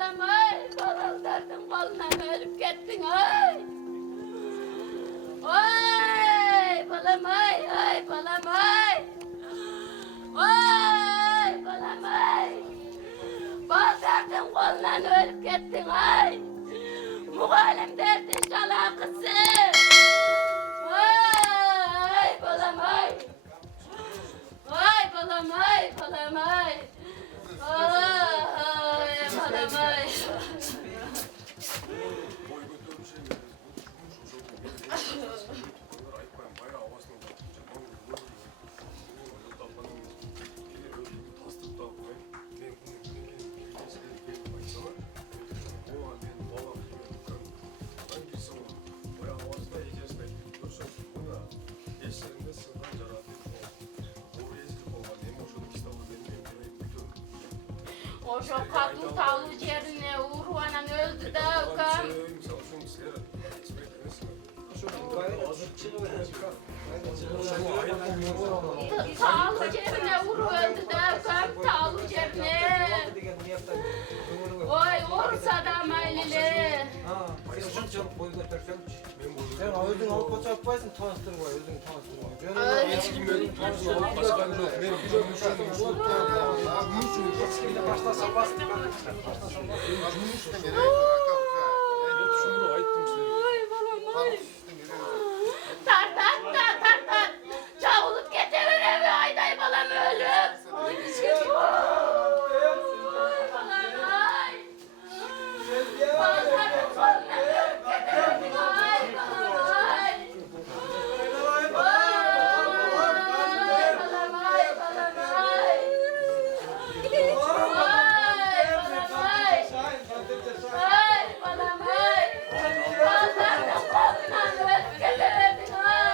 balam ay, balallardan kolundan ölüp gittin ay. Ay balam ay, ay balam ay. Ay balam ay. Balallardan kolundan ölüp gittin ay. Muhallim derdin şalakısı. Ay balam ay. Ay balam ay, balam ay. Ay balam ay. O şu kadın tavlı yerine Urvan'ın öldü de okan. Tavlı yerine Uru öldü de okan, tavlı yerine. Oy orsa da maylili. Sen özün alıp kaçakpaysın, tanıştırma, özün tanıştırma. Hiç kim benim tanıştırma, başkan yok. Benim Hiç kimde başlasa bastı. şunu ayıttım size. Ay balam ay. Tartat da tartat. Çavulup getirir evi ayday balam ölüp. Ay balam ay. Balamların koluna ölüp getirdin ay balam ay. Ay balam ay balam ay. Ay balam ay. Ay balam ay. Balamların koluna ölüp getirdin ay.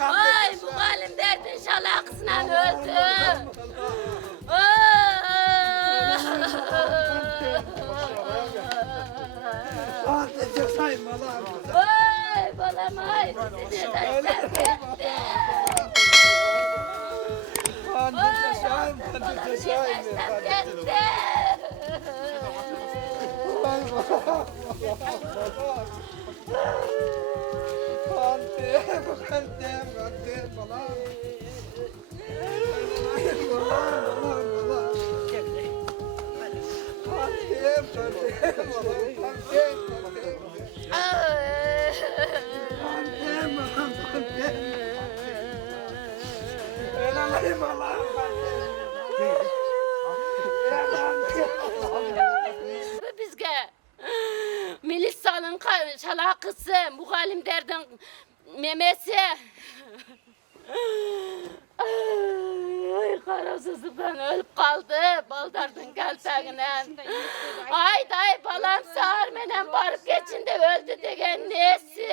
Ay bu halim derdin şalakısından öldü. Ay balam ay bizi neden terk etti. Ay balam bizi neden terk etti. Bizge milisanın şalakısı, muhalim derdin memesi. Ay karasızlıktan ölüp kaldı baldardın kaltağından. Ay day balam sağır menen barıp geçinde öldü degen nesi?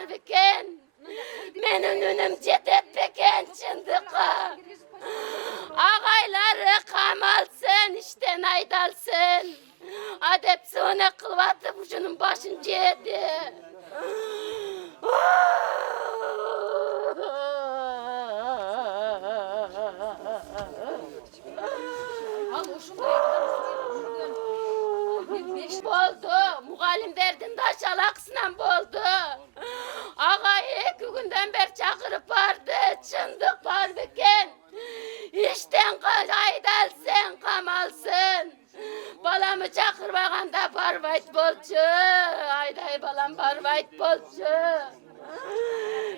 var biken. Menin ünüm cedep biken çındıka. Ağayları kamalsın, işten aydalsın. Adep sonra kılvatı bucunun başın cedi. Boldu, mugallim derdin taş alaksından boldu. Ağayı 2 günden beri çakırıp vardı, çındık var biken. İşten aydalsın, kamalsın. Balamı çakırmaganda barvayt bolçu, ayday balam barvayt bolçu.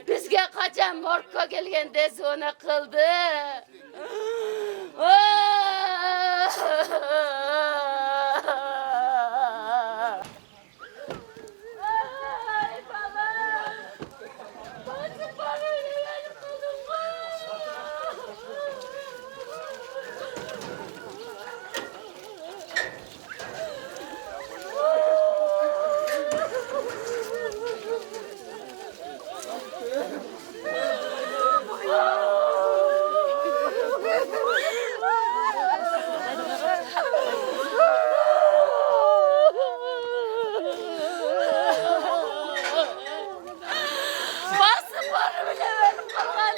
Bizge kaçan morko gelgen desi ona kıldı. Ay balam, bacım bana neler kıldın Basın bana bile benim kalan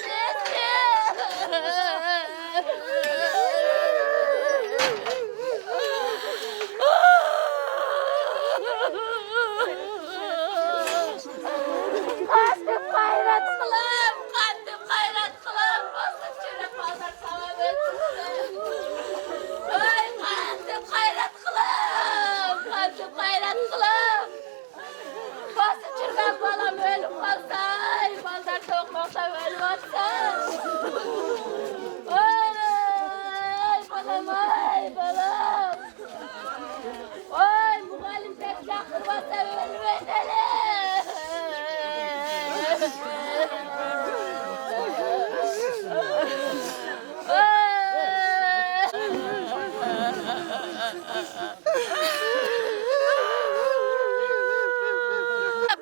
Kandım gayret kılım, kandım gayret kılım. Basın çörek pazar sana versin. Ay kandım gayret kılım, kandım gayret kılım. Basın çörek balam ölüp kalsa, ay baldar tokmakta ölüp atsa. Ay balam, ay balam. Ay mugallim tek çakırmasa ölüp edelim.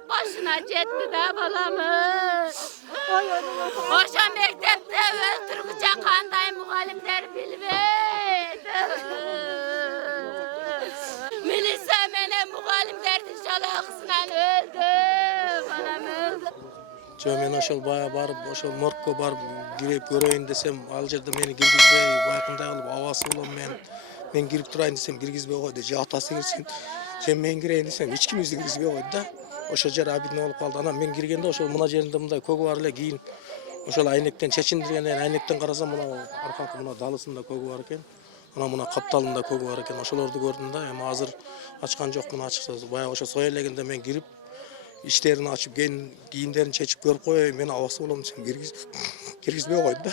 Başına cetti de balamı. Hoşa mektepte öldürgüce kanday mugallimler bilmedi. Milise mene mugallimlerdi şalakısından öldü. Balam öldü. Men oşol baya barıp, oşol morgko barıp girip göreyim desem, al jerde meni girgizbey, bayqınday kılıp awası bolam men girip turayın desem girgizbey koydu. Je atası girsin, sen men gireyim desem hiç kimimizni girgizbey koydu da. Oşo jer abid ne olup kaldı. Anam men girgende oşol mına жеринде мындай көгү бар эле, кийин ошол айнектен чечиндиргенден айнектен карасам мына арканкы мына далысында көгү бар экен. Ana mına kaptalında kөгү бар экен. Ошолорду көрдүм да. Эми азыр ачкан жокмун ачыкчасы. Баягы ошо сой элегенде мен кирип иштерин ачып кийимдерин чечип көрүп коеюн, мен абасы болом десем киргизбей койду да.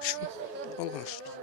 Ушу болгон ушу.